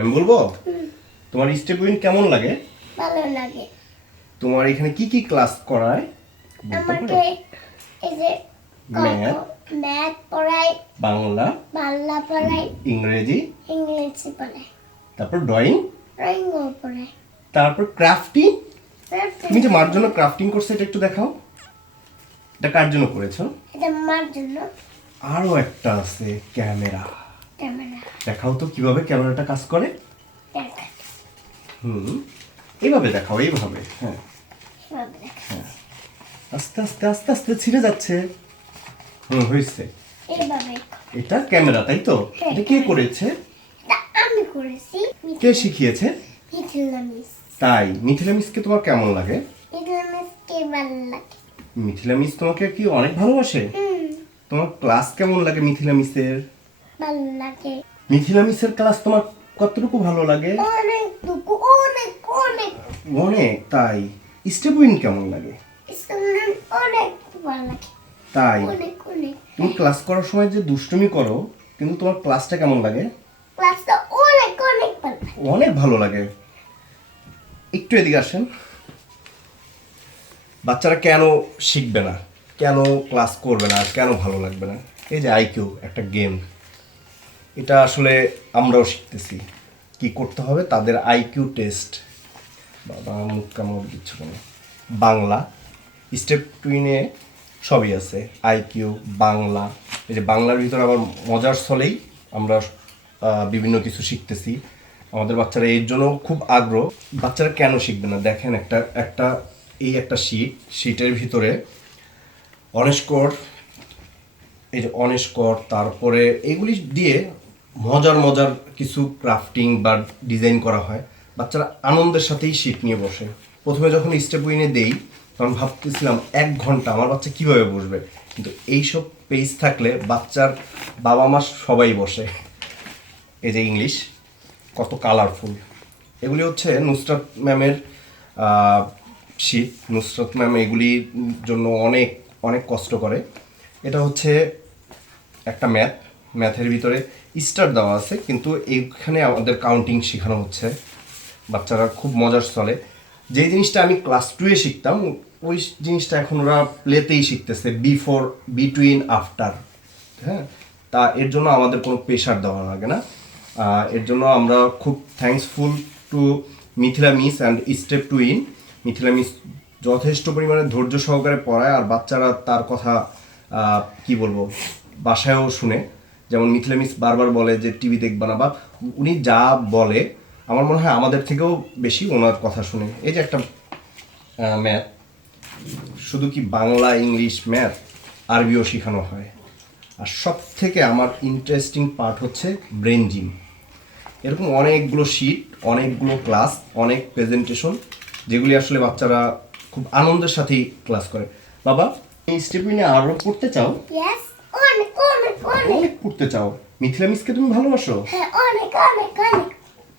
আমি বলবো তোমার স্টেপ উইন কেমন লাগে? ভালো লাগে। তোমার এখানে কি কি ক্লাস করায়? আমাকে এই যে ম্যাথ ম্যাথ পড়ায়, বাংলা বাংলা পড়ায়, ইংরেজি ইংরেজি পড়ায়, তারপর ড্রয়িং ড্রয়িং পড়ায়, তারপর ক্রাফটিং। তুমি যে মার জন্য ক্রাফটিং করছো এটা একটু দেখাও। এটা কার জন্য করেছো? এটা মার জন্য। আরো একটা আছে ক্যামেরা। ক্যামেরা দেখাও তো কিভাবে ক্যামেরাটা কাজ করে। দেখা এইভাবে দেখাও, এইভাবে। হ্যাঁ সব দেখা। হ্যাঁ, আস্তে আস্তে আস্তে আস্তে ছিঁড়ে যাচ্ছে। হয়েছে। এইভাবে এটা ক্যামেরা, তাই তো? হ্যাঁ, এটা কে করেছে? এটা আমি করেছি। কে শিখিয়েছে? মিথিলা মিস। তাই মিথিলা মিসকে তোমার কেমন লাগে? মিথিলা মিসকে ভালো লাগে। মিথিলা মিস তোমাকে কি অনেক ভালোবাসে? তোমার ক্লাস কেমন লাগে মিথিলা মিসের? ভালো লাগে। মিথিলা মিসের ক্লাস তোমার কতটুকু ভালো লাগে? অনেকটুকু, অনেক অনেক অনেক। তাই স্টেপ উইন কেমন লাগে? স্টুডেন্ট অনেক ভালো লাগে। তাই অনেক অনেক। তুমি ক্লাস করার সময় যে দুষ্টুমি করো, কিন্তু তোমার ক্লাসটা কেমন লাগে? ক্লাসটা অনেক অনেক ভালো লাগে। অনেক ভালো লাগে। একটু এদিকে আসেন। বাচ্চারা কেন শিখবে না, কেন ক্লাস করবে না, কেন ভালো লাগবে না? এই যে আইকিউ একটা গেম, এটা আসলে আমরাও শিখতেছি কি করতে হবে। তাদের আইকিউ টেস্ট। বাবা মুখ কামড় দিচ্ছ কেন? বাংলা স্টেপ টুইনে সবই আছে, আইকিউ, বাংলা। এই যে বাংলার ভিতরে আবার মজার ছলেই আমরা বিভিন্ন কিছু শিখতেছি। আমাদের বাচ্চারা এর জন্য খুব আগ্রহ। বাচ্চারা কেন শিখবে না? দেখেন একটা একটা এই একটা শিটের ভিতরে অনেস্কর, এই যে অনেস্কর, তারপরে এগুলি দিয়ে মজার মজার কিছু ক্রাফটিং বা ডিজাইন করা হয়। বাচ্চারা আনন্দের সাথেই শিট নিয়ে বসে। প্রথমে যখন স্টেপ উইনে দেই তখন ভাবতেছিলাম 1 ঘন্টা আমার বাচ্চা কীভাবে বসবে, কিন্তু এইসব পেজ থাকলে বাচ্চার বাবা মা সবাই বসে। এই যে ইংলিশ কত কালারফুল। এগুলি হচ্ছে নুসরাত ম্যামের শিট। নুসরাত ম্যাম এগুলির জন্য অনেক অনেক কষ্ট করে। এটা হচ্ছে একটা ম্যাথের ভিতরে স্টার দেওয়া আছে, কিন্তু এইখানে আমাদের কাউন্টিং শেখানো হচ্ছে। বাচ্চারা খুব মজার চলে। যেই জিনিসটা আমি ক্লাস 2-এ শিখতাম, ওই জিনিসটা এখন ওরা প্লেতেই শিখতেছে, বিফোর, বিটুইন, আফটার। হ্যাঁ, তা এর জন্য আমাদের কোনো প্রেশার দেওয়া লাগে না। এর জন্য আমরা খুব thankful to Mithila miss and step twin. Mithila miss যথেষ্ট পরিমাণে ধৈর্য সহকারে পড়ায়, আর বাচ্চারা তার কথা কি বলবো বাসায়ও শুনে। যেমন মিথিলা মিস বারবার বলে যে টিভি দেখবা না, বা উনি যা বলে আমার মনে হয় আমাদের থেকেও বেশি ওনার কথা শুনে। এই যে একটা ম্যাথ, শুধু কি বাংলা, ইংলিশ, ম্যাথ, আরবিও শেখানো হয়। আর সব থেকে আমার ইন্টারেস্টিং পার্ট হচ্ছে ব্রেন জিম। এরকম অনেকগুলো শিট, অনেকগুলো ক্লাস, অনেক প্রেজেন্টেশন, যেগুলি আসলে বাচ্চারা খুব আনন্দের সাথেই ক্লাস করে। বাবা, এই স্টেপিনে আরও পড়তে চাও? ইয়েস, অনেক অনেক অনেক অনেক পড়তে চাও। মিথিলা মিসকে তুমি ভালোবাসো? হ্যাঁ, অনেক অনেক অনেক।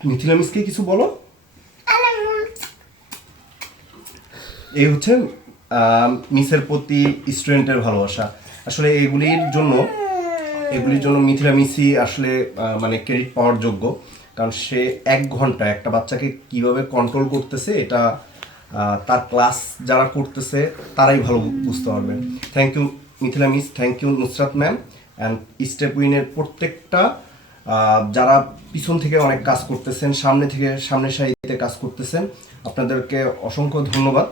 মিথিলা মিসকে কিছু বলো। এই হচ্ছে মিসের প্রতি স্টুডেন্টের ভালোবাসা। আসলে এগুলির জন্য মিথিলা মিসই আসলে মানে ক্রেডিট পাওয়ার যোগ্য। কারণ সে 1 ঘন্টা একটা বাচ্চাকে কিভাবে কন্ট্রোল করতেছে, এটা তার ক্লাস যারা করতেছে তারাই ভালো বুঝতে পারবে। Thank you Mithila miss, thank you Nusrat ma'am and step উইনের প্রত্যেকটা যারা পিছন থেকে অনেক কাজ করতেছেন, সামনের সারিতে কাজ করতেছেন, আপনাদেরকে অসংখ্য ধন্যবাদ।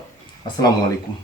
আসসালামু আলাইকুম।